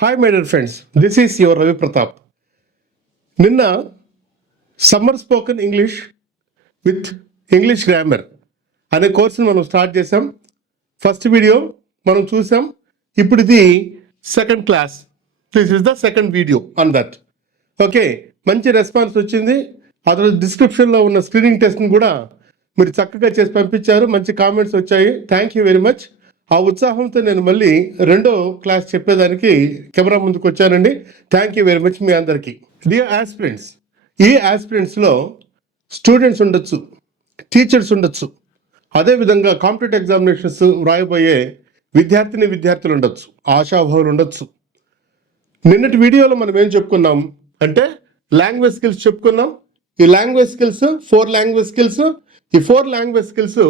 Hi my dear friends, this is your Ravi Pratap. నిన్న summer spoken English with English grammar అనే కోర్సుని మనం start చేసాం. ఫస్ట్ వీడియో మనం చూసాం. ఇప్పుడు ఇది second class. This is the second video on that. Okay, మంచి రెస్పాన్స్ వచ్చింది. అతను డిస్క్రిప్షన్లో ఉన్న స్క్రీనింగ్ టెస్ట్ని కూడా మీరు చక్కగా చేసి పంపించారు. మంచి కామెంట్స్ వచ్చాయి. Thank you very much. ఆ ఉత్సాహంతో నేను మళ్ళీ రెండో క్లాస్ చెప్పేదానికి కెమెరా ముందుకు వచ్చానండి. థ్యాంక్ యూ వెరీ మచ్ మీ అందరికీ. డియర్ ఆస్పిరెంట్స్, ఈ ఆస్పిరెంట్స్లో స్టూడెంట్స్ ఉండొచ్చు, టీచర్స్ ఉండొచ్చు, అదేవిధంగా కాంపిటేటివ్ ఎగ్జామినేషన్స్ వ్రాయబోయే విద్యార్థులు ఉండొచ్చు, ఆశాభావులు ఉండొచ్చు. నిన్నటి వీడియోలో మనం ఏం చెప్పుకున్నాం అంటే లాంగ్వేజ్ స్కిల్స్ చెప్పుకున్నాం. ఈ లాంగ్వేజ్ స్కిల్స్ 4 లాంగ్వేజ్ స్కిల్స్. ఈ 4 language skills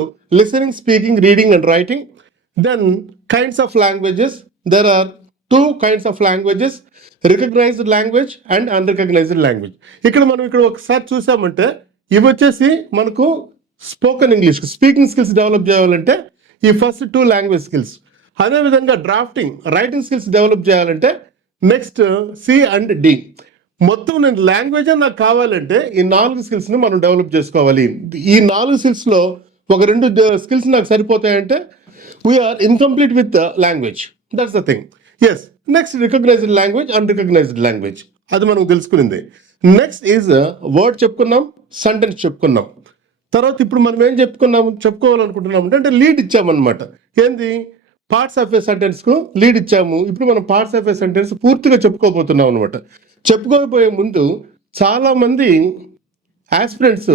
listening, speaking, reading and writing. Then kinds of languages. There are 2 kinds of languages, recognized language and unrecognized language. ఇక్కడ ఒకసారి చూసామంటే ఇవి వచ్చేసి మనకు spoken English speaking skills develop చేయాలంటే ఈ ఫస్ట్ 2 లాంగ్వేజ్ స్కిల్స్. అదేవిధంగా డ్రాఫ్టింగ్, రైటింగ్ స్కిల్స్ డెవలప్ చేయాలంటే నెక్స్ట్ C అండ్ D. మొత్తం నేను లాంగ్వేజ్ నాకు కావాలంటే ఈ 4 స్కిల్స్ని మనం డెవలప్ చేసుకోవాలి. ఈ 4 స్కిల్స్లో ఒక 2 స్కిల్స్ నాకు సరిపోతాయంటే we are incomplete with the language. That's the thing. Yes, next recognized language, unrecognized language. అది మనం తెలుసుకునింది. నెక్స్ట్ ఈజ్ వర్డ్ చెప్పుకున్నాం, సెంటెన్స్ చెప్పుకున్నాం. తర్వాత ఇప్పుడు మనం ఏం చెప్పుకోవాలనుకుంటున్నాం అంటే లీడ్ ఇచ్చామన్నమాట. ఏంది? పార్ట్స్ ఆఫ్ ఏ సెంటెన్స్కు లీడ్ ఇచ్చాము. ఇప్పుడు మనం పార్ట్స్ ఆఫ్ ఏ సెంటెన్స్ పూర్తిగా చెప్పుకోబోతున్నాం అనమాట. చెప్పుకోబోయే ముందు చాలామంది ఆస్పిరెంట్స్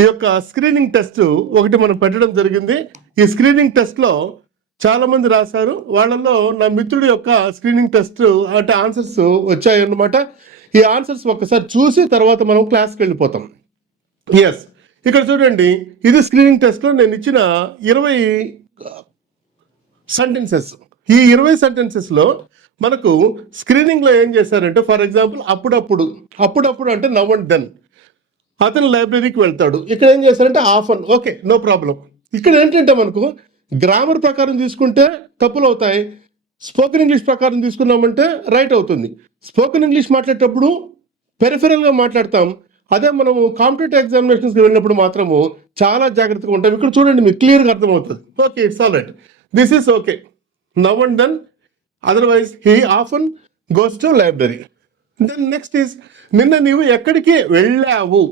ఈ యొక్క స్క్రీనింగ్ టెస్ట్ ఒకటి మనం పెట్టడం జరిగింది. ఈ స్క్రీనింగ్ టెస్ట్లో చాలామంది రాశారు. వాళ్ళల్లో నా మిత్రుడి యొక్క స్క్రీనింగ్ టెస్ట్ అంటే ఆన్సర్స్ వచ్చాయన్నమాట. ఈ ఆన్సర్స్ ఒక్కసారి చూసి తర్వాత మనం క్లాస్కి వెళ్ళిపోతాం. ఎస్, ఇక్కడ చూడండి, ఇది స్క్రీనింగ్ టెస్ట్లో నేను ఇచ్చిన 20 సెంటెన్సెస్. ఈ 20 సెంటెన్సెస్లో మనకు స్క్రీనింగ్లో ఏం చేశారంటే, ఫర్ ఎగ్జాంపుల్ అప్పుడప్పుడు అంటే నవ్ అండ్ దెన్. అతను లైబ్రరీకి వెళ్తాడు. ఇక్కడ ఏం చేస్తారంటే ఆఫన్. Okay, no problem. ఇక్కడ ఏంటంటే మనకు గ్రామర్ ప్రకారం తీసుకుంటే తప్పులు అవుతాయి, స్పోకెన్ ఇంగ్లీష్ ప్రకారం తీసుకున్నామంటే రైట్ అవుతుంది. స్పోకెన్ ఇంగ్లీష్ మాట్లాడేటప్పుడు పెరిఫెరల్గా మాట్లాడతాం. అదే మనము కాంపిటేటివ్ ఎగ్జామినేషన్స్కి వెళ్ళినప్పుడు మాత్రము చాలా జాగ్రత్తగా ఉంటాం. ఇక్కడ చూడండి, మీకు క్లియర్గా అర్థమవుతుంది. Okay, it's all right, this is okay, now and then. Otherwise he often goes to library. Then next is నిన్న నీవు ఎక్కడికి వెళ్ళావు.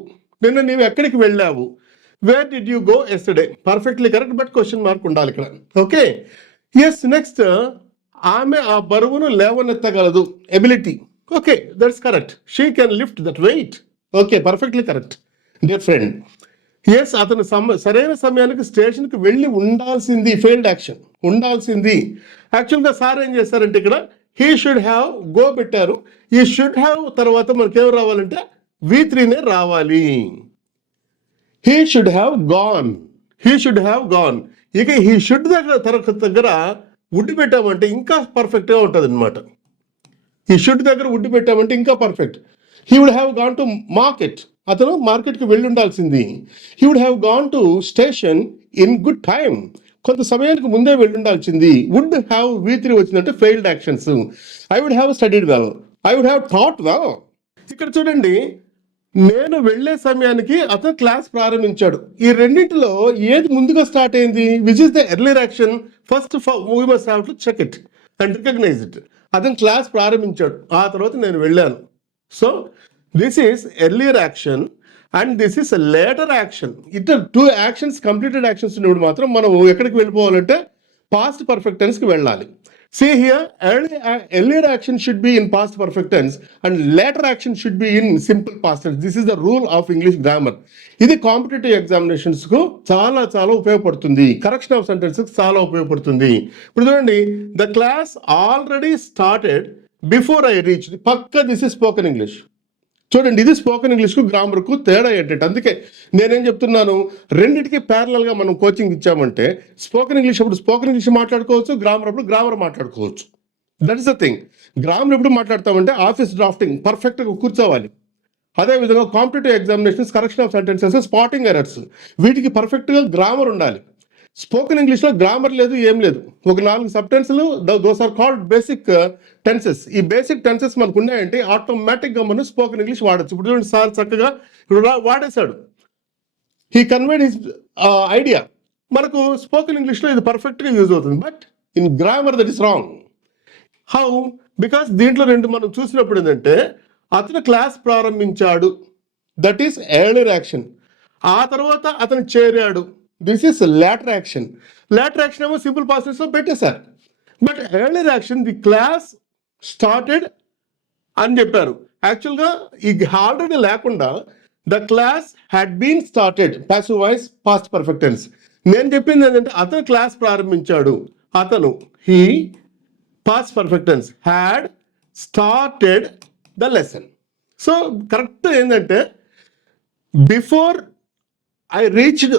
Where did you go yesterday. Perfectly correct, but question mark ఉండాలి ఇక్కడ. Okay, yes. నెక్స్ట్, ఆమె ఆ బరువును లేవనెత్తగలదు. Ability. Okay, that's correct. She can lift that weight. Okay, perfectly correct dear friend. Yes, అతను సరైన సమయానికి స్టేషన్కి వెళ్ళి ఉండాల్సింది. ఫెయిల్డ్ యాక్షన్ ఉండాల్సింది. యాక్చువల్గా సార్ ఏం చేస్తారంటే ఇక్కడ హీ షుడ్ హ్యావ్ గో పెట్టారు. ఈ షుడ్ హ్యావ్ తర్వాత మనకేం రావాలంటే V3నే రావాలి. He should have gone. ఇక హీ షుడ్ దగ్గర ఉడ్డు పెట్టామంటే ఇంకా పర్ఫెక్ట్గా ఉంటుంది అనమాట. ఈ షుడ్ దగ్గర ఉడ్డు పెట్టామంటే ఇంకా perfect. He would have gone to market. అతను మార్కెట్కి వెళ్ళి ఉండాల్సింది. He would have gone to station in good time. కొంత సమయానికి ముందే వెళ్ళి ఉండాల్సింది. వుడ్ హ్యావ్ V3 వచ్చిందంటే failed actions. I would have studied well, I would have thought well. ఇక్కడ చూడండి, నేను వెళ్ళే సమయానికి అతను క్లాస్ ప్రారంభించాడు. ఈ రెండింటిలో ఏది ముందుగా స్టార్ట్ అయింది? Which is the earlier action? First we must have to check it and recognise it. అతను క్లాస్ ప్రారంభించాడు, ఆ తర్వాత నేను వెళ్ళాను. So this is earlier action and this is later action. ఇట్లా 2 యాక్షన్స్, కంప్లీటెడ్ యాక్షన్స్ ఉన్నప్పుడు మాత్రం మనం ఎక్కడికి వెళ్ళిపోవాలంటే పాస్ట్ పర్ఫెక్ట్ టెన్స్కి వెళ్ళాలి. See here, earlier action should be in past perfect tense and later action should be in simple past tense. This is the rule of English grammar. ఇది competitive ఎగ్జామినేషన్స్కు చాలా ఉపయోగపడుతుంది. Correction of sentences చాలా ఉపయోగపడుతుంది. ఇప్పుడు చూడండి, the class already started before I reach. పక్క this is spoken English. చూడండి, ఇది స్పోకెన్ ఇంగ్లీష్కు గ్రామర్కు తేడా ఏంటంటే, అందుకే నేనేం చెప్తున్నాను, రెండింటికి ప్యారలల్గా మనం కోచింగ్ ఇచ్చామంటే స్పోకెన్ ఇంగ్లీష్ అప్పుడు స్పోకెన్ ఇంగ్లీష్ మాట్లాడుకోవచ్చు, గ్రామర్ అప్పుడు గ్రామర్ మాట్లాడుకోవచ్చు. That is the thing. Grammar ఎప్పుడు మాట్లాడతామంటే ఆఫీస్ డ్రాఫ్టింగ్ పర్ఫెక్ట్గా కూర్చోవాలి. అదేవిధంగా competitive examinations, correction of sentences, spotting errors, వీటికి పర్ఫెక్ట్గా గ్రామర్ ఉండాలి. స్పోకెన్ ఇంగ్లీష్లో గ్రామర్ లేదు, ఏం లేదు. ఒక 4 సబ్టెన్స్లు, those are called basic tenses. ఈ బేసిక్ టెన్సెస్ మనకు ఉన్నాయంటే ఆటోమేటిక్గా మనం స్పోకెన్ ఇంగ్లీష్ వాడచ్చు. ఇప్పుడు చూడండి, సార్ చక్కగా ఇప్పుడు వాడేశాడు. He conveyed his idea. మనకు స్పోకెన్ ఇంగ్లీష్లో ఇది పర్ఫెక్ట్గా యూజ్ అవుతుంది. But in grammar that is wrong. How? Because దీంట్లో రెండు మనం చూసినప్పుడు ఏంటంటే, అతను క్లాస్ ప్రారంభించాడు, దట్ ఈస్ ఎర్లియర్ యాక్షన్. ఆ తర్వాత అతను చేరాడు, this is later action. Later action ఏమో సింపుల్ పాస్ట్ టెన్స్లో పెట్టేశారు. But earlier action, the class started అని చెప్పారు. యాక్చువల్గా ఈ ఆల్రెడీ లేకుండా the class had been started, passive voice past perfect tense. నేను చెప్పింది ఏంటంటే అతను క్లాస్ ప్రారంభించాడు, అతను, he past perfect tense, had started the lesson. So correct ఏంటంటే, before I reached,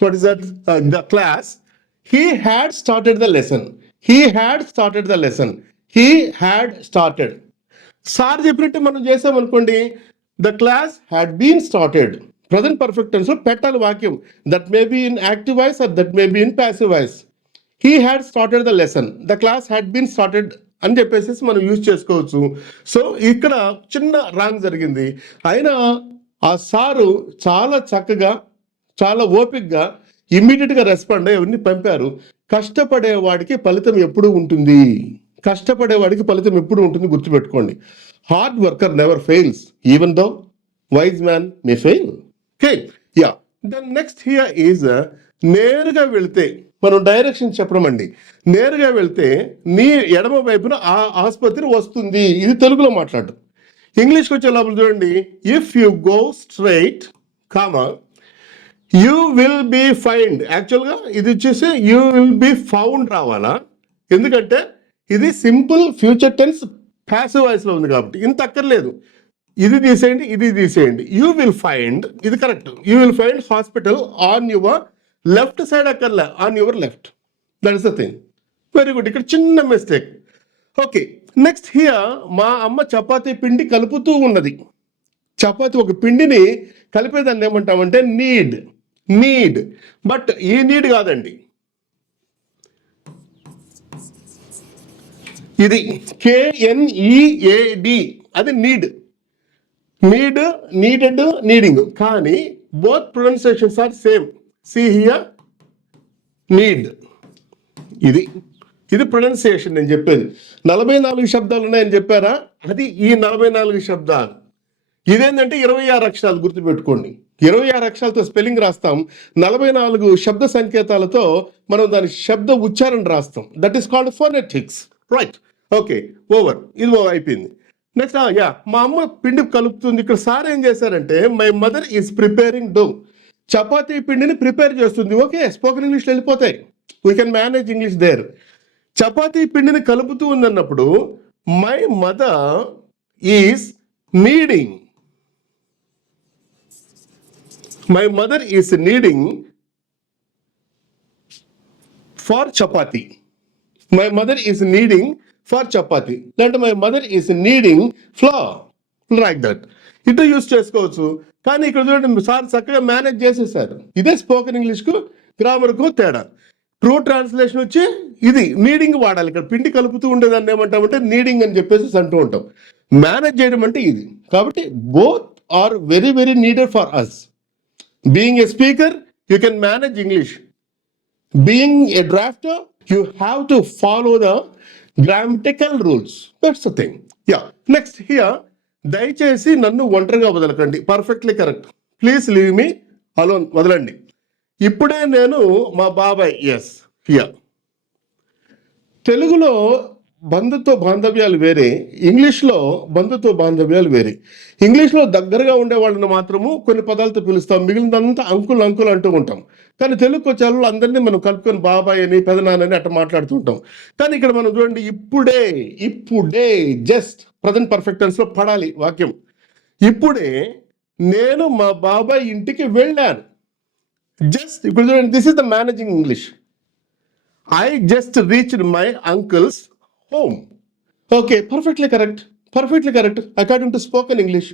what is that, the class, he had started the lesson. He had started the lesson. He had started. Sir చెప్పినట్టు మనం చేసామనుకోండి, the class had been started. Present perfect టెన్స్లో పెట్టాలి వాక్యం. That may be in active voice or that may be in passive voice. He had started the lesson, the class had been started అని చెప్పేసి మనం use చేసుకోవచ్చు. So ఇక్కడ చిన్న wrong జరిగింది. అయినా ఆ సారు చాలా చక్కగా, చాలా ఓపిక్గా, ఇమ్మీడియట్గా రెస్పాండ్ అయ్యి అవన్నీ పంపారు. కష్టపడేవాడికి ఫలితం ఎప్పుడు ఉంటుంది, కష్టపడేవాడికి ఫలితం ఎప్పుడు ఉంటుంది గుర్తుపెట్టుకోండి. Hard worker never fails, even though wise man may fail. Okay, yeah. Then next here is, నేరుగా వెళితే, మనం డైరెక్షన్ చెప్పడం అండి. నేరుగా వెళ్తే నీ ఎడమ వైపున ఆ ఆసుపత్రి వస్తుంది. ఇది తెలుగులో మాట్లాడటం. ఇంగ్లీష్కి వచ్చే లోపల చూడండి, if you go straight, comma, you will be find. యాక్చువల్గా ఇది వచ్చేసి యూ విల్ బీ ఫౌండ్ రావాలా, ఎందుకంటే ఇది సింపుల్ ఫ్యూచర్ టెన్స్ ప్యాసివ్ వాయిస్లో ఉంది కాబట్టి ఇంత అక్కర్లేదు. ఇది తీసేయండి, ఇది తీసేయండి. యూ విల్ ఫైండ్, ఇది correct. You will find hospital on your left side, అక్కర్లే, on your left. That is the thing. Very good. ఇక్కడ చిన్న మిస్టేక్. ఓకే, నెక్స్ట్ హియర్, మా అమ్మ చపాతీ పిండి కలుపుతూ ఉన్నది. చపాతీ ఒక పిండిని కలిపేదాన్ని ఏమంటామంటే నీడ్, నీడ్. బట్ ఈ నీడ్ కాదండి, ఇది KNEAD, అది నీడ్. Knead, kneaded, kneading. కానీ both pronunciations are same. See here, knead. ఇది ఇది ప్రొనౌన్సియేషన్ నేను చెప్పేది. 44 శబ్దాలు ఉన్నాయని చెప్పారా, అది ఈ 44 శబ్దాలు. ఇదేంటంటే 26 అక్షరాలు, గుర్తుపెట్టుకోండి. 26 అక్షరాలతో స్పెల్లింగ్ రాస్తాం, 44 శబ్ద సంకేతాలతో మనం దాని శబ్ద ఉచ్చారణ రాస్తాం. That is called phonetics. Right, okay, over. ఇది అయిపోయింది. నెక్స్ట్, యా, మా అమ్మ పిండి కలుపుతుంది. ఇక్కడ సార్ ఏం చేశారంటే, my mother is preparing dough. చపాతీ పిండిని ప్రిపేర్ చేస్తుంది. ఓకే, స్పోకెన్ ఇంగ్లీష్లో వెళ్ళిపోతాయి. We can manage English there. చపాతీ పిండిని కలుపుతూ ఉందన్నప్పుడు my mother is kneading. My mother is kneading for chapati. My mother is kneading for chapati, లేదంటే my mother is kneading flour, like that. ఇటు యూస్ చేసుకోవచ్చు. కానీ ఇక్కడ చూడండి, సార్ చక్కగా మేనేజ్ చేసేసారు. ఇదే స్పోకెన్ ఇంగ్లీష్కు గ్రామర్కు తేడా. ట్రూ ట్రాన్స్లేషన్ వచ్చి ఇది నీడింగ్ వాడాలి. ఇక్కడ పిండి కలుపుతూ ఉండేదాన్ని ఏమంటామంటే నీడింగ్ అని చెప్పేసి అంటూ ఉంటాం. మేనేజ్ చేయడం అంటే ఇది. కాబట్టి both are very very needed for us. Being a speaker, you can manage English. Being a drafter, you have to follow the grammatical rules. That's the thing. Yeah, next here, దయచేసి నన్ను ఒంటరిగా వదలకండి. Perfectly correct. Please leave me alone, వదలండి. ఇప్పుడే నేను మా బాబాయ్, yes. Here తెలుగులో బంధుత్వ బాంధవ్యాలు వేరే, ఇంగ్లీష్లో బంధుత్వ బాంధవ్యాలు వేరే. ఇంగ్లీష్లో దగ్గరగా ఉండే వాళ్ళని మాత్రము కొన్ని పదాలతో పిలుస్తాం, మిగిలినంతా అంకుల్ అంకుల్ అంటూ ఉంటాం. కానీ తెలుగు వచ్చేవాళ్ళు అందరినీ మనం కలుపుకొని బాబాయ్ అని, పెదనాన్నని అట్లా మాట్లాడుతూ ఉంటాం. కానీ ఇక్కడ మనం చూడండి, ఇప్పుడే, ఇప్పుడే, జస్ట్ ప్రజెంట్ పర్ఫెక్ట్ టెన్స్లో పడాలి వాక్యం. ఇప్పుడే నేను మా బాబాయ్ ఇంటికి వెళ్ళాను. జస్ట్ ఇప్పుడు చూడండి, this is the managing English. I just reached my uncle's home. Okay, perfectly correct, perfectly correct according to spoken English.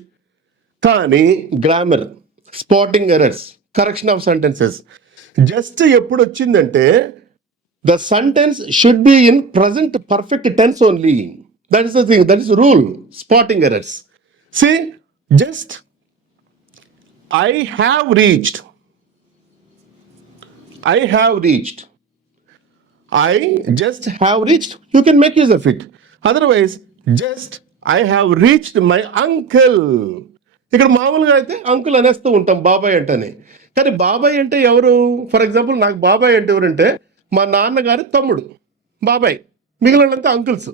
కానీ grammar, spotting errors, correction of sentences, just ఎప్పుడు వచ్చిందంటే the sentence should be in present perfect tense only. That is the thing, that is rule, spotting errors. See just I have reached, I have reached. I just have reached. You can make use of it. Otherwise, just I have reached my uncle. ఇక్కడ మామూలుగా అయితే uncle అనేస్తూ ఉంటాం బాబాయ్ అంటేనే. కానీ బాబాయ్ అంటే ఎవరు? ఫర్ ఎగ్జాంపుల్ నాకు బాబాయ్ అంటే ఎవరంటే మా నాన్నగారి తమ్ముడు బాబాయ్, మిగిలినంతా అంకుల్స్.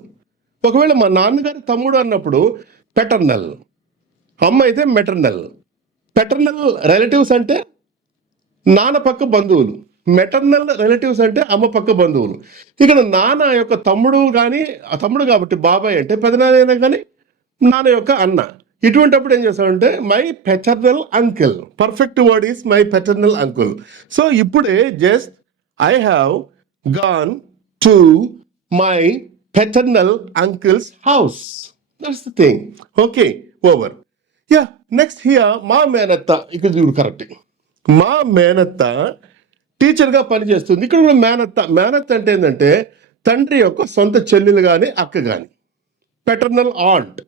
ఒకవేళ మా నాన్నగారి తమ్ముడు అన్నప్పుడు పెటర్నల్, అమ్మ అయితే మెటర్నల్. పెటర్నల్ రిలేటివ్స్ అంటే నాన్న పక్క బంధువులు, మెటర్నల్ రిలేటివ్స్ అంటే అమ్మ పక్క బంధువులు. ఇక్కడ నాన్న యొక్క తమ్ముడు కానీ, ఆ తమ్ముడు కాబట్టి బాబాయ్ అంటే పెదనాన్న కానీ నాన్న యొక్క అన్న. ఇటువంటిప్పుడు ఏం చేస్తామంటే my paternal uncle. Perfect word is my paternal uncle. So ఇప్పుడే just I have gone to my paternal uncle's house. That's the thing. Okay, over. Yeah, next here మా మేనత్త. ఇక్కడ చూడు కరెక్ట్. మా మేనత్త టీచర్గా పనిచేస్తుంది. ఇక్కడ కూడా మేనత్త. మేనత్త అంటే ఏంటంటే తండ్రి యొక్క సొంత చెల్లెలు కానీ అక్క కానీ. Paternal aunt.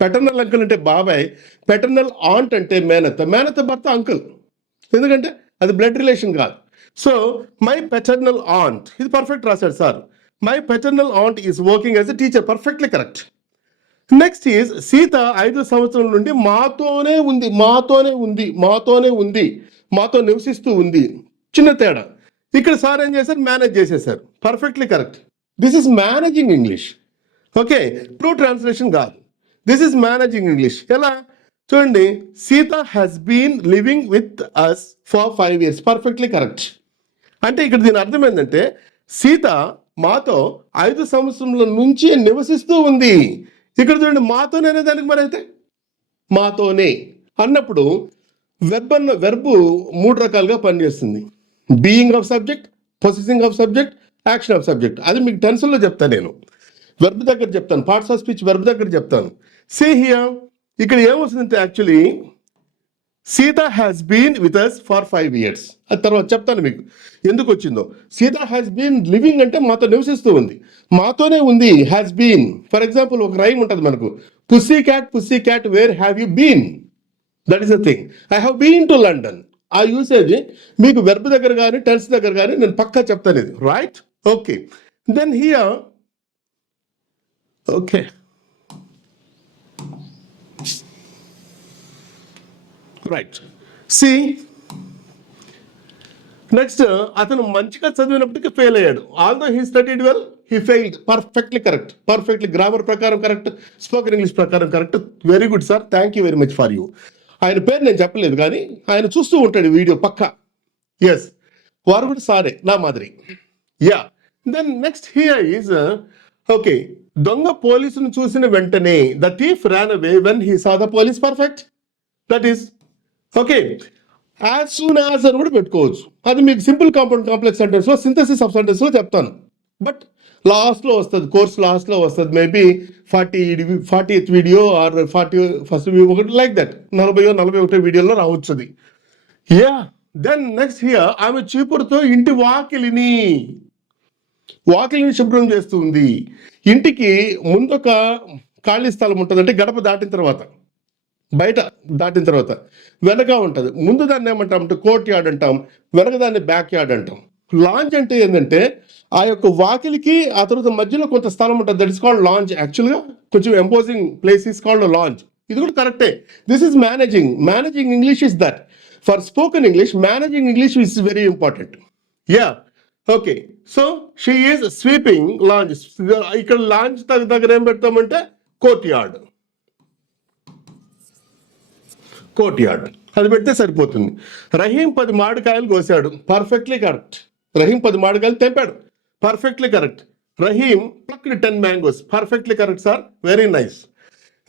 పెటర్నల్ అంకుల్ అంటే బాబాయ్, పెటర్నల్ ఆంట్ అంటే మేనత్త. మేనత్త భర్త అంకుల్, ఎందుకంటే అది బ్లడ్ రిలేషన్ కాదు. సో మై పెటర్నల్ ఆంట్, ఇది పర్ఫెక్ట్ రాశాడు sir. My paternal aunt is working as a teacher. Perfectly correct. Next is Sita 5 సంవత్సరాల నుండి మాతోనే ఉంది. మాతోనే ఉంది, మాతోనే ఉంది, మాతో నివసిస్తూ ఉంది. చిన్న తేడా. ఇక్కడ సార్ ఏం చేశారు? మేనేజ్ చేసేసారు. Perfectly correct. This is managing English. Okay, true translation కాదు. This is managing English. ఎలా చూడండి, Sita has been living with us for 5 years. Perfectly correct. అంటే ఇక్కడ దీని అర్థం ఏంటంటే సీత మాతో 5 సంవత్సరముల నుంచి నివసిస్తూ ఉంది. ఇక్కడ చూడండి, మాతోనే అనే దానికి మరి అయితే మాతోనే అన్నప్పుడు వెర్బ్ 3 రకాలుగా పనిచేస్తుంది. Being of subject, possessing of subject, action of subject. అది మీకు టెన్స్లో చెప్తాను నేను. వెర్బ్ దగ్గర చెప్తాను, పార్ట్స్ ఆఫ్ స్పీచ్ వెర్బ్ దగ్గర చెప్తాను. సే హియర్ ఇక్కడ ఏమొస్తుందంటే actually Sita has been with us for 5 years. అది తర్వాత చెప్తాను మీకు ఎందుకు వచ్చిందో. సీత హ్యాస్ బీన్ లివింగ్ అంటే మాతో నివసిస్తూ ఉంది, మాతోనే ఉంది. Has been. ఫర్ ఎగ్జాంపుల్ ఒక రైమ్ ఉంటుంది మనకు, pussy cat where have you been. That is the thing. I have been to London. ఆ యూసేజ్ మీకు వెర్బ్ దగ్గర కానీ టెన్స్ దగ్గర కానీ నేను పక్కా చెప్తాను ఇది. Right? Okay. Then here okay, right. See next, అతను మంచిగా చదివినప్పటికీ ఫెయిల్ అయ్యాడు. Although he studied well, he failed. Perfectly correct. Perfectly grammar ప్రకారం కరెక్ట్, స్పోకెన్ ఇంగ్లీష్ ప్రకారం correct. Very good sir, thank you very much for you. ఆయన పేరు నేను చెప్పలేదు కానీ ఆయన చూస్తూ ఉంటాడు వీడియో పక్కా. ఎస్, వారు కూడా సారే నా మాదిరి. Yeah, then next here is okay, దొంగ పోలీసును చూసిన వెంటనే the thief ran away when he saw the police. Perfect. That is okay. As soon as అని కూడా పెట్టుకోవచ్చు. అది మీకు సింపుల్ కాంపౌండ్ కాంప్లెక్స్ సెంటెన్స్లో, సింథసిస్ ఆఫ్ సెంటెన్స్లో చెప్తాను. బట్ లాస్ట్లో వస్తుంది, కోర్స్ లాస్ట్లో వస్తుంది. Maybe 40th video or 41st ఒకటి లైక్ దట్, 41 వీడియోలో రావచ్చు అది. యా, దెన్ నెక్స్ట్ హియర్ ఆమె చీపురుతో ఇంటి వాకిలిని శుభ్రం చేస్తుంది. ఇంటికి ముందొక ఖాళీ స్థలం ఉంటుంది, అంటే గడప దాటిన తర్వాత, బయట దాటిన తర్వాత వెనక ఉంటుంది. ముందు దాన్ని ఏమంటాం అంటే కోర్ట్ యార్డ్ అంటాం, వెనక దాన్ని బ్యాక్ యార్డ్ అంటాం. లాంజ్ అంటే ఏంటంటే ఆ యొక్క వాకిలికి ఆ తర్వాత మధ్యలో కొంత స్థలం ఉంటుంది. That is called lounge. యాక్చువల్గా కొంచెం ఎంపోజింగ్ ప్లేస్ ఈస్ కాల్డ్ లాంజ్. ఇది కూడా కరెక్టే. This is managing. Managing English is that. For spoken English managing English is very important. Yeah, okay. So she is sweeping lounge. ఇక్కడ లాంజ్ దగ్గర ఏం పెడతామంటే court yard. అది పెడితే సరిపోతుంది. రహీం 10 మామిడికాయలు కోసాడు. Perfectly correct. రహీం 10 మామిడికాయలు తెంపాడు. Perfectly correct. Rahim plucked 10 mangoes. Perfectly correct sir, very nice.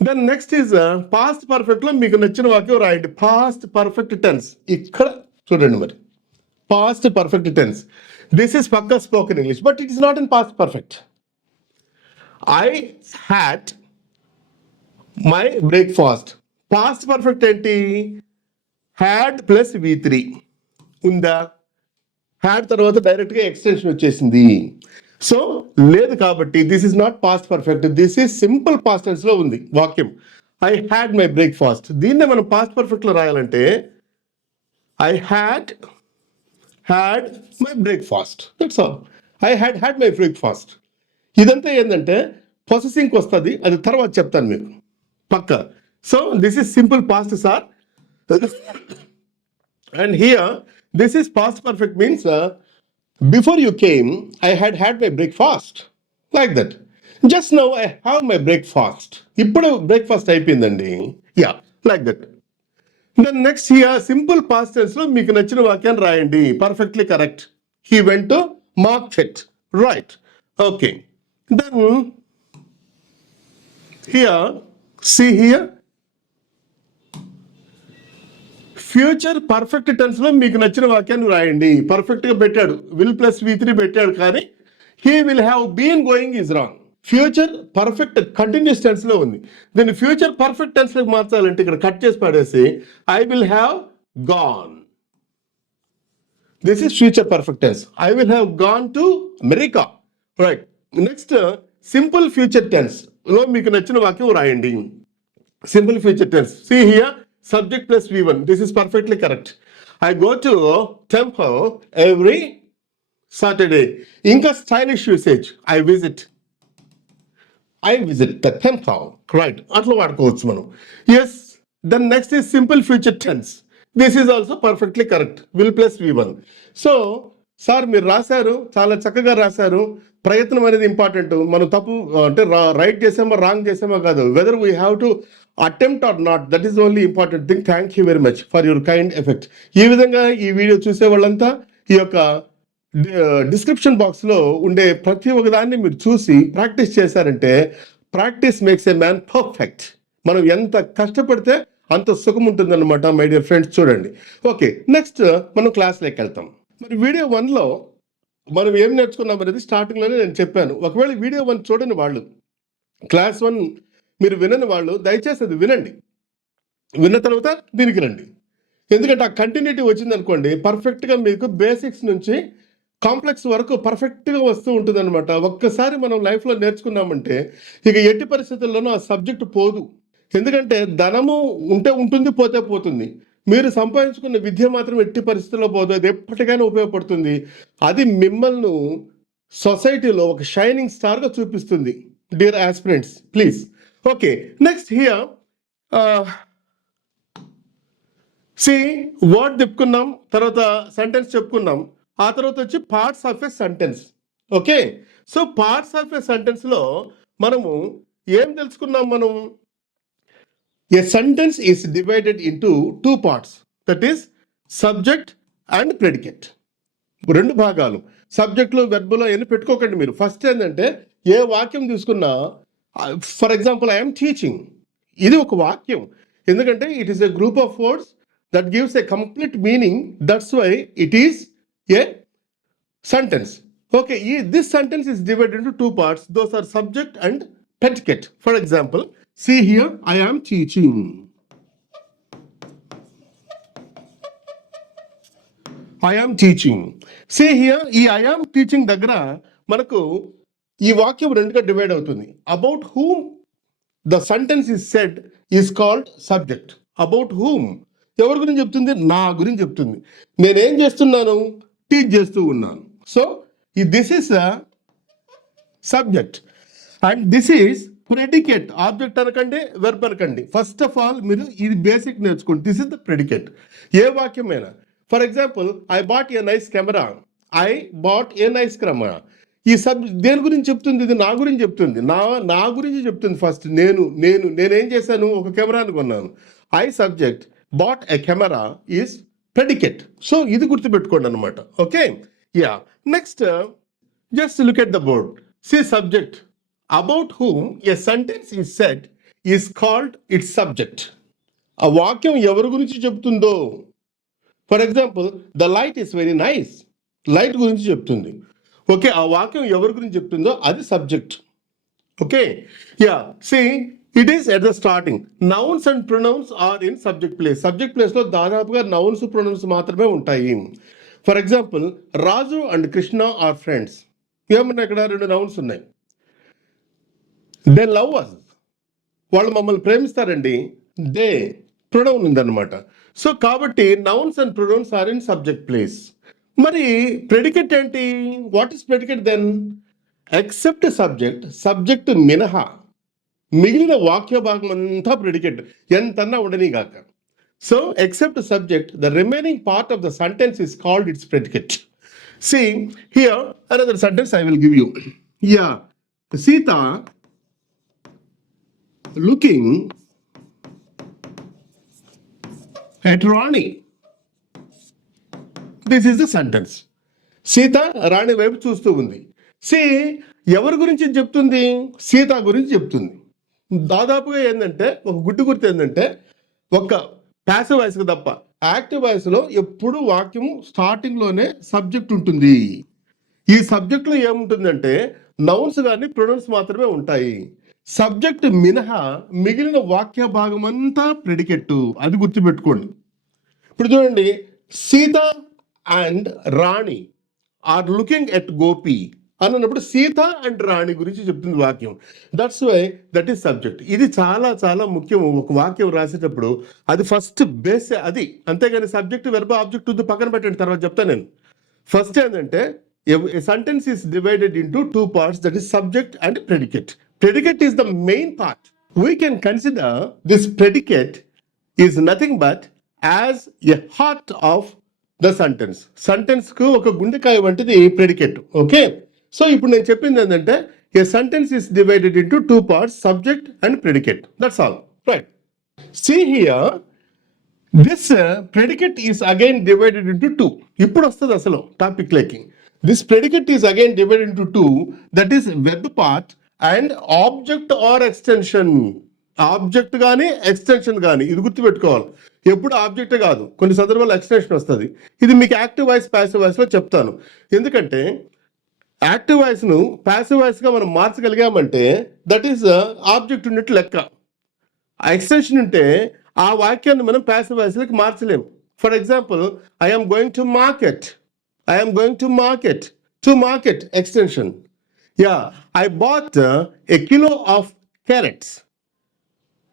Then next is past పర్ఫెక్ట్లో మీకు నచ్చిన వాక్యం రాయండి. పాస్ట్ పర్ఫెక్ట్ టెన్స్ ఇక్కడ చూడండి. మరి past perfect tense, this is పక్కా spoken English, but it is not in past perfect. I had my breakfast. Past perfect ఏంటి? హ్యాడ్ ప్లస్ V3 ఉందా? హ్యాడ్ తర్వాత డైరెక్ట్గా ఎక్స్టెన్షన్ వచ్చేసింది. సో లేదు కాబట్టి this is not past perfect, this is simple past టెన్స్లో ఉంది వాక్యం. I had my breakfast. దీన్నే మనం పాస్ట్ పర్ఫెక్ట్లో రాయాలంటే I had my breakfast, that's all. I had my breakfast. ఇదంతా ఏంటంటే పొసెసింగ్కి వస్తుంది, అది తర్వాత చెప్తాను మీకు పక్క. So this is simple past sir. And here this is past perfect means before you came I had my breakfast, like that. Just now I have my breakfast. ఇప్పుడు బ్రేక్ఫాస్ట్ అయిపోయిందండి. Yeah, like that. Then next here simple past టెన్స్లో మీకు నచ్చిన వాక్యాన్ని రాయండి. Perfectly correct. He went to market, right. Okay. Then here, see here, future perfect tense లో మీకు నచ్చిన వాక్యాన్ని రాయండి. పర్ఫెక్ట్ గా పెట్టాడు, విల్ ప్లస్ V3 పెట్టాడు, కానీ he will have been going is wrong. Future perfect continuous tense లో ఉంది. దీన్ని ఫ్యూచర్ పర్ఫెక్ట్ టెన్స్ లోకి మార్చాలంటే ఇక్కడ కట్ చేసి పడేసి I will have gone. This is future perfect tense. I will have gone to America, right. Next simple future tense లో మీకు నచ్చిన వాక్యం రాయండి. Simple future tense, see here subject plus V1. This is perfectly correct. I go to temple every Saturday. ఇంకా stylish usage I visit the temple, right. అట్లా వాడుకోవచ్చు మనం. Yes. Then next is simple future tense. This is also perfectly correct, will plus V1. So sir మీరు రాశారు, చాలా చక్కగా రాశారు. ప్రయత్నం అనేది ఇంపార్టెంట్. మనం తప్పు అంటే రైట్ చేసామో రాంగ్ చేసామో కాదు, whether we have to attempt are not, that is only important thing. Thank you very much for your kind effect. ఈ విధంగా ఈ వీడియో చూసే వాళ్ళంతా ఈ యొక్క డిస్క్రిప్షన్ బాక్స్లో ఉండే ప్రతి ఒక్కదాన్ని మీరు చూసి ప్రాక్టీస్ చేశారంటే practice makes a man perfect. మనం ఎంత కష్టపడితే అంత సుఖం ఉంటుందన్నమాట మై డియర్ ఫ్రెండ్స్. చూడండి. ఓకే, నెక్స్ట్ మనం క్లాస్లోకి వెళ్తాం. మరి వీడియో 1లో మనం ఏం నేర్చుకున్నాం అనేది స్టార్టింగ్లోనే నేను చెప్పాను. ఒకవేళ వీడియో 1 చూడని వాళ్ళు, క్లాస్ 1 మీరు వినని వాళ్ళు దయచేసి అది వినండి. విన్న తర్వాత దీనికి రండి. ఎందుకంటే ఆ కంటిన్యూటీ వచ్చింది అనుకోండి, పర్ఫెక్ట్గా మీకు బేసిక్స్ నుంచి కాంప్లెక్స్ వరకు పర్ఫెక్ట్గా వస్తూ ఉంటుంది అనమాట. ఒక్కసారి మనం లైఫ్లో నేర్చుకున్నామంటే ఇక ఎట్టి పరిస్థితుల్లోనూ ఆ సబ్జెక్ట్ పోదు. ఎందుకంటే ధనము ఉంటే ఉంటుంది, పోతే పోతుంది. మీరు సంపాదించుకున్న విద్య మాత్రం ఎట్టి పరిస్థితుల్లో పోదు, అది ఎప్పటికైనా ఉపయోగపడుతుంది. అది మిమ్మల్ని సొసైటీలో ఒక షైనింగ్ స్టార్గా చూపిస్తుంది. Dear aspirants, please. Okay, next here see word చెప్పుకున్నాం, తర్వాత సెంటెన్స్ చెప్పుకున్నాం, ఆ తర్వాత వచ్చి parts of a sentence. Okay, so parts of a సెంటెన్స్లో మనము ఏం తెలుసుకున్నాం? మనం a sentence is divided into 2 parts, that is subject and predicate. 2 భాగాలు, సబ్జెక్టులు వెర్బులు ఎన్ని పెట్టుకోకండి మీరు. ఫస్ట్ ఏంటంటే ఏ వాక్యం తీసుకున్నా, ఫర్ ఎగ్జాంపుల్ ఐఎమ్ టీచింగ్, ఇది ఒక వాక్యం. ఎందుకంటే it is a group of words that gives a complete meaning, that's why it is a sentence. Okay, this sentence is divided into 2 parts. Those are subject and predicate. For example, see here, I am teaching. I am teaching. See here, ఈ I am teaching దగ్గర మనకు ఈ వాక్యం 2గా divide అవుతుంది. About whom the sentence is said is called subject. About whom, ఎవరి గురించి చెప్తుంది? నా గురించి చెప్తుంది. నేనేం చేస్తున్నాను? టీచ్ చేస్తూ ఉన్నాను. So this is subject and this is predicate. Object అనకండి, వెర్బ్ అనకండి. ఫస్ట్ ఆఫ్ ఆల్ మీరు ఇది బేసిక్ నేర్చుకోండి. This is the predicate. ఏ వాక్యమైనా, for example I bought a nice camera, I bought a nice camera. ఈ దేని గురించి చెప్తుంది? ఇది నా గురించి చెప్తుంది. నా గురించి చెప్తుంది. ఫస్ట్ నేనేం చేశాను? ఒక కెమెరాని కొన్నాను. I subject, bought a camera is predicate. So ఇది గుర్తుపెట్టుకోండి అనమాట. Okay, yeah. Next just look at the board. See subject. About whom a sentence is said is called its subject. ఆ వాక్యం ఎవరి గురించి చెప్తుందో, for example the light is very nice, light గురించి చెప్తుంది. ఓకే, ఆ వాక్యం ఎవరి గురించి చెప్తుందో అది subject. Okay, yeah. See it is at the starting. Nouns and pronouns are in subject place. Subject ప్లేస్లో దాదాపుగా నౌన్స్ ప్రొనౌన్స్ మాత్రమే ఉంటాయి. For example, Raju and Krishna are friends. ఏమన్నా ఇక్కడ 2 నౌన్స్ ఉన్నాయి. దే లవ్ అస్, వాళ్ళు మమ్మల్ని ప్రేమిస్తారండి. దే ప్రొనౌన్ ఉందన్నమాట. సో కాబట్టి nouns and pronouns are in subject place. మరి ప్రెడికేట్ ఏంటి? What is predicate then? Except subject, subject మినహా మిగిలిన వాక్య భాగం అంతా ప్రెడికేట్, ఎంతన్నా ఉండని గాక. So except subject, the remaining part of the sentence is called its predicate. See here another sentence I will give you. Yeah, Sita looking at Rani. This is the sentence. Sita రాణి వైపు చూస్తూ ఉంది. C ఎవరి గురించి చెప్తుంది? సీత గురించి చెప్తుంది. దాదాపుగా ఏంటంటే ఒక గుడ్డు గుర్తు ఏంటంటే, ఒక ప్యాసివ్ వాయిస్కి తప్ప యాక్టివ్ వాయిస్లో ఎప్పుడు వాక్యం స్టార్టింగ్లోనే సబ్జెక్ట్ ఉంటుంది. ఈ సబ్జెక్ట్లో ఏముంటుందంటే నౌన్స్ కానీ ప్రొనౌన్స్ మాత్రమే ఉంటాయి. సబ్జెక్ట్ మినహా మిగిలిన వాక్య భాగం అంతా ప్రెడికేట్. అది గుర్తుపెట్టుకోండి. ఇప్పుడు చూడండి, Sita and Rani are looking at Gopi అన్నప్పుడు సీత అండ్ రాణి గురించి చెప్తుంది వాక్యం. That's why that is subject. ఇది చాలా చాలా ముఖ్యం. ఒక వాక్యం రాసేటప్పుడు అది ఫస్ట్ బేస్ అది. అంతేగాని సబ్జెక్ట్ వెర్బ్ ఆబ్జెక్ట్ ఉంది పక్కన పెట్టండి, తర్వాత చెప్తాను నేను. ఫస్ట్ ఏంటంటే sentence is divided into 2 parts, that is subject and predicate. Predicate is the main part. We can consider this predicate is nothing but as a heart of the sentence. Sentence కు ఒక గుండెకాయ వంటిది predicate. Okay, so ఇప్పుడు నేను చెప్పింది ఏంటంటే a sentence is divided into 2 parts, subject and predicate. That's all. Right. See here, this predicate is again divided into 2. ఇప్పుడు వస్తుంది అసలు టాపిక్ లేకి. This predicate is again divided into 2, that is verb part and object or extension. Object కానీ extension కానీ, ఇది గుర్తుపెట్టుకోవాలి. ఎప్పుడు object కాదు, కొన్ని సందర్భాల్లో ఎక్స్టెన్షన్ వస్తుంది. ఇది మీకు యాక్టివ్ వాయిస్ ప్యాసివ్ వాయిస్లో చెప్తాను. ఎందుకంటే యాక్టివ్ వాయిస్ను ప్యాసివ్ వాయిస్గా మనం మార్చగలిగామంటే దట్ ఈస్ ఆబ్జెక్ట్ ఉన్నట్టు లెక్క. ఆ ఎక్స్టెన్షన్ ఉంటే ఆ వాక్యాన్ని మనం ప్యాసివ్ వాయిస్లోకి మార్చలేము. For example, I'm going to market, I'm going to market extension. Yeah, I bought a kilo of carrots.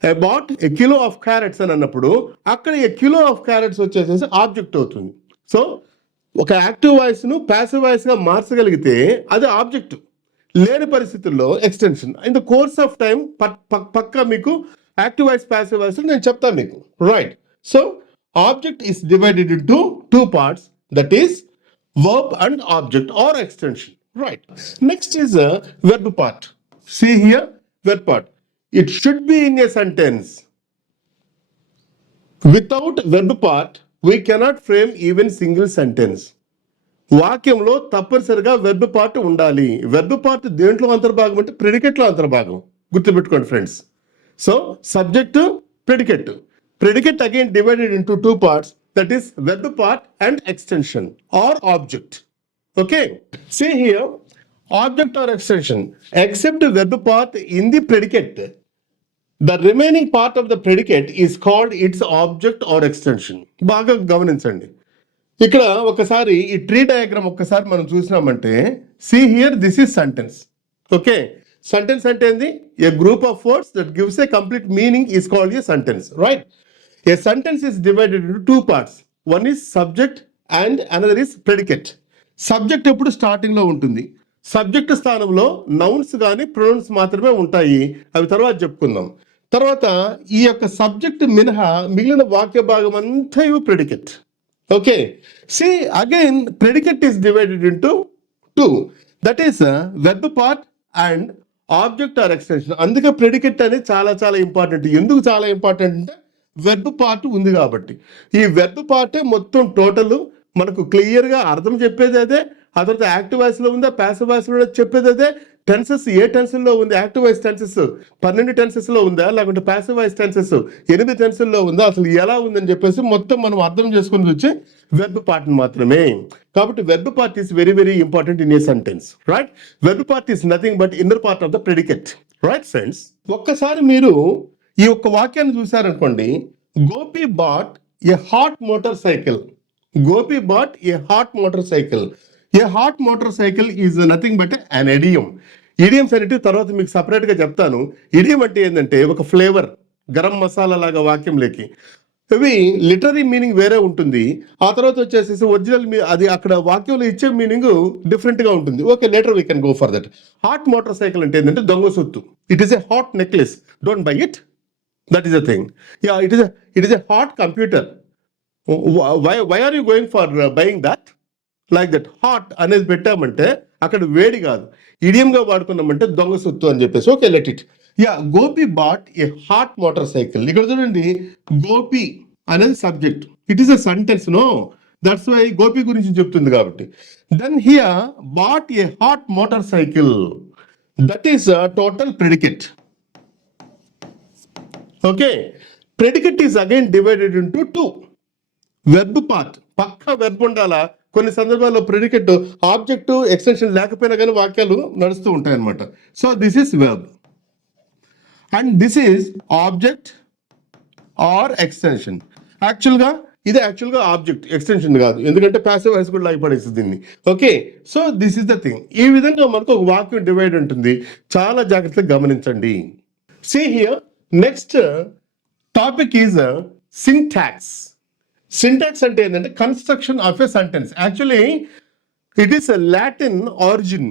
I bought a kilo of carrots అని అన్నప్పుడు అక్కడ a kilo of carrots వచ్చేసేసి ఆబ్జెక్ట్ అవుతుంది. సో ఒక active వాయిస్ను passive వాయిస్గా మార్చగలిగితే అది ఆబ్జెక్ట్, లేని పరిస్థితుల్లో extension. In the course of time పక్కా మీకు యాక్టివ్ వాయిస్ ప్యాసివ్ వాయిస్ నేను చెప్తాను మీకు. Right. So object is divided into 2 parts, that is verb and object or extension. Right. Next is a verb part. See here, verb part. It should be in a sentence. Without verb part, we cannot frame even single sentence. వాక్యంలో తప్పనిసరిగా verb part ఉండాలి. Verb part దేంట్లో అంతర్భాగం అంటే ప్రెడికేట్లో అంతర్భాగం. గుర్తుపెట్టుకోండి friends. So subject, predicate. Predicate again divided into 2 parts, that is verb part and extension or object. Okay, see here, object or extension, except verb part in the predicate, the remaining part of the predicate is called its object or extension. బాగా గమనించండి. ఇక్కడ ఒకసారి ఈ tree diagram ఒక్కసారి మనం చూసినామంటే, see here, this is sentence. Okay, sentence అంటే ఏంది? A group of words that gives a complete meaning is called a sentence, right? A sentence is divided into 2 parts. One is subject and another is predicate. Subject ఎప్పుడు స్టార్టింగ్లో ఉంటుంది. Subject స్థానంలో nouns కానీ pronounce మాత్రమే ఉంటాయి. అవి తర్వాత చెప్పుకుందాం. తర్వాత ఈ యొక్క సబ్జెక్ట్ మినహా మిగిలిన వాక్య భాగం అంతా predicate. Okay, see again predicate is divided into 2, that is verb part and object or extension. అందుకే ప్రెడికేట్ అనేది చాలా చాలా ఇంపార్టెంట్. ఎందుకు చాలా ఇంపార్టెంట్ అంటే వెర్బ్ పార్ట్ ఉంది కాబట్టి. ఈ వెర్బ్ పార్టే మొత్తం టోటల్ మనకు క్లియర్గా అర్థం చెప్పేది అదే. ఆ తర్వాత యాక్టివ్ వాయిస్లో ఉందా, ప్యాసివ్ వాయిస్లో చెప్పేది అదే. టెన్సెస్ ఏ టెన్స్లో ఉంది, యాక్టివ్ వాయిస్ టెన్సెస్ 12 టెన్సెస్లో ఉందా, లేకుంటే ప్యాసివ్ వాయిస్ టెన్సెస్ 8 టెన్స్లో ఉందా, అసలు ఎలా ఉందని చెప్పేసి మొత్తం మనం అర్థం చేసుకుని వచ్చి వెర్బ్ పార్ట్ మాత్రమే. కాబట్టి verb part is very very important in a sentence. Right. Verb part is nothing but inner part of the predicate. Right friends, ఒక్కసారి మీరు ఈ ఒక్క వాక్యాన్ని చూసారనుకోండి, Gopi bought a hot motor cycle. Gopi bought a hot motor cycle. A hot motor cycle is nothing but an idiom. Idioms అనేటివి తర్వాత మీకు సపరేట్గా చెప్తాను. ఇడియం అంటే ఏంటంటే ఒక ఫ్లేవర్, గరం మసాలా లాగా వాక్యం లేకి. ఇవి లిటరీ మీనింగ్ వేరే ఉంటుంది. ఆ తర్వాత వచ్చేసి ఒరిజినల్ అది అక్కడ వాక్యంలో ఇచ్చే మీనింగ్ డిఫరెంట్గా ఉంటుంది. Okay, later we can go for that. Hot motor cycle అంటే ఏంటంటే దొంగ సొత్తు. It is a hot necklace, don't buy it. That is a thing. Yeah, it is a hot computer. Why are you going for buying that? Like that. Hot అనేది పెట్టామంటే అక్కడ వేడి కాదు, ఇడియంగా వాడుకున్నామంటే దొంగ సొత్తు అని చెప్పేసి. Okay, let it. Yeah, Gopi bought a hot motor cycle. ఇక్కడ చూడండి, గోపి అనేది subject. It is a sentence, no, that's why Gopi గురించి చెప్తుంది కాబట్టి. Then here bought a hot motor cycle, that is total predicate. Okay, predicate is again divided into two. Verb part, పక్కా verb ఉండాలా. కొన్ని సందర్భాల్లో ప్రెడికేట్ ఆబ్జెక్ట్ ఎక్స్టెన్షన్ లేకపోయినా కానీ వాక్యాలు నడుస్తూ ఉంటాయి అనమాట. So this is verb and this is object or extension. యాక్చువల్గా ఆబ్జెక్ట్, ఎక్స్టెన్షన్ కాదు, ఎందుకంటే ప్యాసివ్ వాయిస్ కూడా లాగి పడేస్తుంది దీన్ని. Okay, so this is the thing. ఈ విధంగా మనకు ఒక వాక్యం డివైడ్ ఉంటుంది. చాలా జాగ్రత్తగా గమనించండి. See here, next topic is syntax. Syntax అంటే ఏంటంటే construction of a sentence. Actually it is a Latin origin.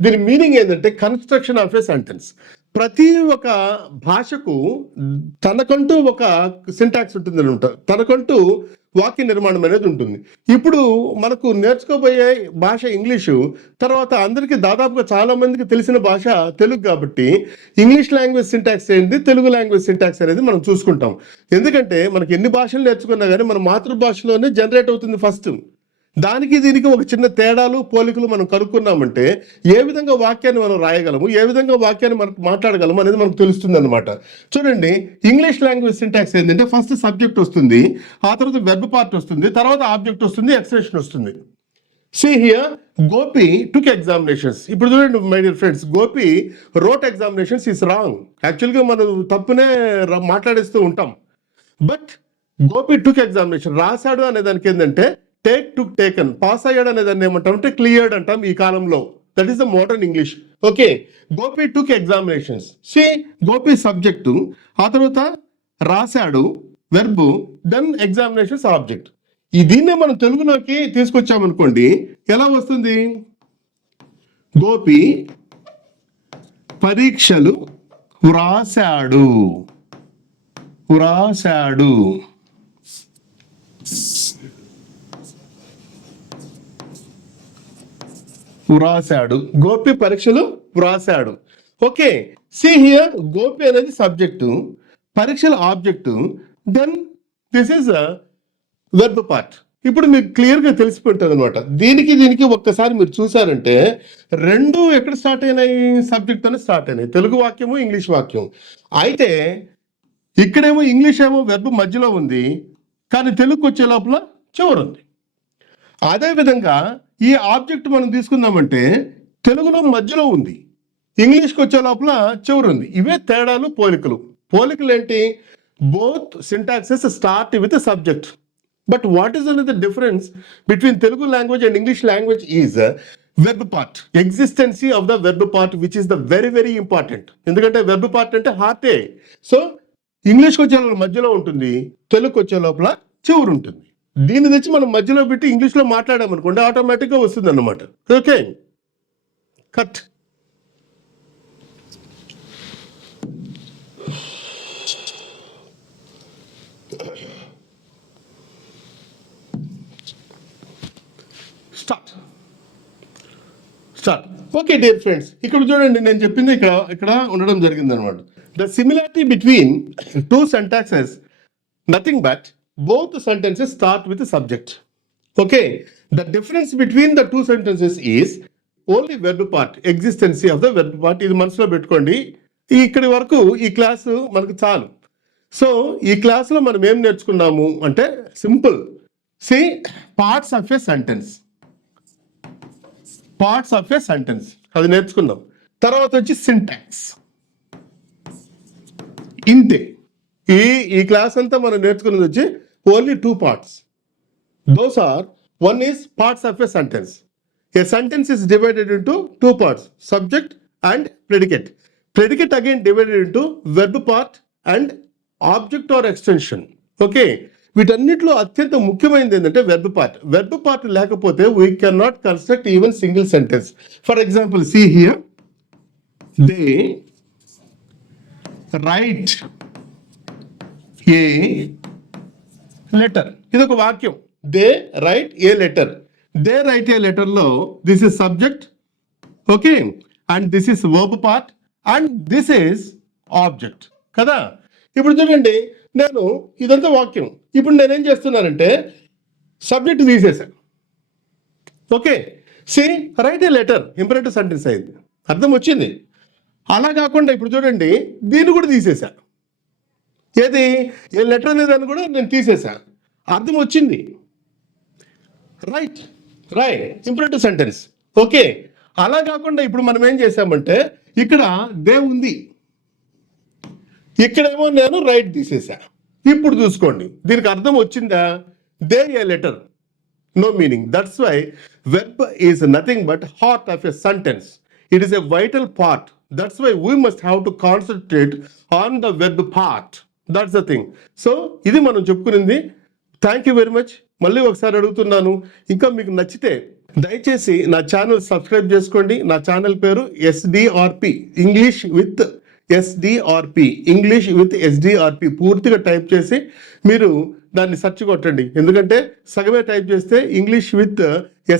దీని మీనింగ్ ఏంటంటే కన్స్ట్రక్షన్ ఆఫ్ ఎ సెంటెన్స్. ప్రతి ఒక్క భాషకు తనకంటూ ఒక సింటాక్స్ ఉంటుంది అనమాట, తనకంటూ వాక్య నిర్మాణం అనేది ఉంటుంది. ఇప్పుడు మనకు నేర్చుకోబోయే భాష ఇంగ్లీషు, తర్వాత అందరికీ దాదాపుగా చాలా మందికి తెలిసిన భాష తెలుగు కాబట్టి ఇంగ్లీష్ లాంగ్వేజ్ సింటాక్స్ ఏంటి, తెలుగు లాంగ్వేజ్ సింటాక్స్ అనేది మనం చూసుకుంటాం. ఎందుకంటే మనకి ఎన్ని భాషలు నేర్చుకున్నా కానీ మన మాతృభాషలోనే జనరేట్ అవుతుంది ఫస్ట్. దానికి దీనికి ఒక చిన్న తేడాలు, పోలికలు మనం కనుక్కున్నామంటే ఏ విధంగా వాక్యాన్ని మనం రాయగలము, ఏ విధంగా వాక్యాన్ని మనం మాట్లాడగలము అనేది మనకు తెలుస్తుంది అనమాట. చూడండి, ఇంగ్లీష్ లాంగ్వేజ్ సింటాక్స్ ఏంటంటే ఫస్ట్ సబ్జెక్ట్ వస్తుంది, ఆ తర్వాత వెర్బ్ పార్ట్ వస్తుంది, తర్వాత ఆబ్జెక్ట్ వస్తుంది, ఎక్స్ప్రెషన్ వస్తుంది. See here, Gopi took examinations. ఇప్పుడు చూడండి my dear friends, Gopi wrote examinations is wrong. యాక్చువల్గా మనం తప్పునే మాట్లాడేస్తూ ఉంటాం. బట్ గోపి టుక్ ఎగ్జామినేషన్, రాశాడు అనే దానికి ఏంటంటే టేక్ టుక్ టేకన్, పాస్ అయ్యాడు అనే దాన్ని ఏమంటాం అంటే క్లియర్డ్ అంటాం ఈ కాలంలో. That is the modern English. Okay, Gopi took examinations. See, Gopi subject, ఆ తర్వాత రాశాడు వెర్బు, దెన్ ఎగ్జామినేషన్స్ ఆబ్జెక్ట్. దీన్నే మనం తెలుగులోకి తీసుకొచ్చామనుకోండి, ఎలా వస్తుంది? గోపి పరీక్షలు వ్రాశాడు. గోపి పరీక్షలు వ్రాశాడు. ఓకే, సి హియర్, గోపి అనేది సబ్జెక్టు, పరీక్షలు object, then this is verb part. ఇప్పుడు మీకు క్లియర్గా తెలిసిపోతుంది అనమాట. దీనికి ఒక్కసారి మీరు చూసారంటే రెండు ఎక్కడ స్టార్ట్ అయినాయి? సబ్జెక్ట్తోనే స్టార్ట్ అయినాయి, తెలుగు వాక్యము, ఇంగ్లీష్ వాక్యం. అయితే ఇక్కడేమో ఇంగ్లీష్ ఏమో వెర్బ్ మధ్యలో ఉంది, కానీ తెలుగుకి వచ్చే లోపల చివరుంది. అదేవిధంగా ఈ ఆబ్జెక్ట్ మనం తీసుకుందామంటే తెలుగులో మధ్యలో ఉంది, ఇంగ్లీష్కి వచ్చే లోపల చివరుంది. ఇవే తేడాలు, పోలికలు ఏంటి? Both syntaxes start with subject. But what is another difference between Telugu language and English language is verb part, existency of the verb part, which is the very very important. ఎందుకంటే verb part అంటే హార్టే. So ఇంగ్లీష్కి వచ్చే లోపల మధ్యలో ఉంటుంది, తెలుగుకి వచ్చే లోపల చివరు ఉంటుంది. దీన్ని తెచ్చి మనం మధ్యలో పెట్టి ఇంగ్లీష్లో మాట్లాడామనుకోండి, ఆటోమేటిక్గా వస్తుంది అన్నమాట. Okay, cut. Start. Okay dear friends, ఇక్కడ చూడండి, నేను చెప్పింది ఇక్కడ ఉండడం జరిగింది అనమాట. The similarity between two sentences nothing but both sentences start with subject. Okay, the difference between the two sentences is only verb part, existency of the verb part. ఇది మనసులో పెట్టుకోండి. ఇక్కడి వరకు ఈ క్లాసు మనకు చాలు. సో ఈ క్లాసులో మనం ఏం నేర్చుకున్నాము అంటే simple. See, parts of a sentence, అది నేర్చుకున్నాం. తర్వాత వచ్చి సింటాక్స్. ఇంతే. ఈ క్లాస్ అంతా మనం నేర్చుకున్నది వచ్చి only 2 parts. Those are, one is parts of a sentence. A sentence is divided into two parts, subject and predicate. Predicate again divided into verb part and object or extension. Okay, వీటన్నిటిలో అత్యంత ముఖ్యమైనది ఏంటంటే verb part. Verb part లేకపోతే we can not construct even single sentence. For example, see here, they write a letter. ఇది ఒక వాక్యం. They write a letter. They write a లెటర్లో this is subject, okay, and this is verb part and this is object కదా. ఇప్పుడు చూడండి, నేను ఇదంతా వాక్యం. ఇప్పుడు నేనేం చేస్తున్నానంటే సబ్జెక్ట్ తీసేసాను. Okay, C right a letter, imperative sentence అయింది, అర్థం వచ్చింది. అలా కాకుండా ఇప్పుడు చూడండి, దీన్ని కూడా తీసేసా. ఏది, ఏ లెటర్ అనేదాన్ని కూడా నేను తీసేసా, అర్థం వచ్చింది. Right imperative sentence. ఓకే, అలా కాకుండా ఇప్పుడు మనం ఏం చేసామంటే ఇక్కడ దే ఉంది, ఇక్కడేమో నేను రైట్ తీసేసా. ఇప్పుడు చూసుకోండి, దీనికి అర్థం వచ్చిందా? They A letter, no meaning. That's why verb is nothing but heart of a sentence. It is a vital part. That's why we must have to concentrate on the verb part. That's the thing. So ఇది మనం చెప్పుకునింది. Thank you very much. మళ్ళీ ఒకసారి అడుగుతున్నాను, ఇంకా మీకు నచ్చితే దయచేసి నా ఛానల్ సబ్స్క్రైబ్ చేసుకోండి. నా ఛానల్ పేరు SDRP, English with SDRP, English with SDRP. పూర్తిగా టైప్ చేసి మీరు దాన్ని సెర్చ్ కొట్టండి. ఎందుకంటే సగమే టైప్ చేస్తే ఇంగ్లీష్ విత్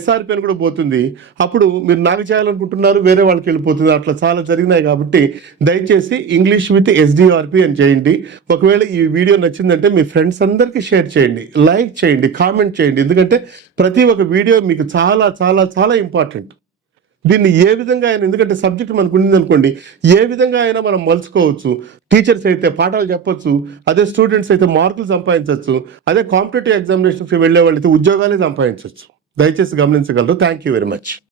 SRP అని కూడా పోతుంది. అప్పుడు మీరు నాకు చేయాలనుకుంటున్నారు, వేరే వాళ్ళకి వెళ్ళిపోతుంది. అట్లా చాలా జరిగినాయి. కాబట్టి దయచేసి ఇంగ్లీష్ విత్ SDRP అని చేయండి. ఒకవేళ ఈ వీడియో నచ్చిందంటే మీ ఫ్రెండ్స్ అందరికీ షేర్ చేయండి, లైక్ చేయండి, కామెంట్ చేయండి. ఎందుకంటే ప్రతి ఒక్క వీడియో మీకు చాలా చాలా చాలా ఇంపార్టెంట్. దీన్ని ఏ విధంగా అయినా, ఎందుకంటే సబ్జెక్ట్ మనకు ఉంది అనుకోండి, ఏ విధంగా అయినా మనం మలుచుకోవచ్చు. టీచర్స్ అయితే పాఠాలు చెప్పొచ్చు, అదే స్టూడెంట్స్ అయితే మార్కులు సంపాదించవచ్చు, అదే కాంపిటేటివ్ ఎగ్జామినేషన్స్కి వెళ్ళే వాళ్ళైతే ఉద్యోగాలే సంపాదించవచ్చు. దయచేసి గమనించగలరు. Thank you very much.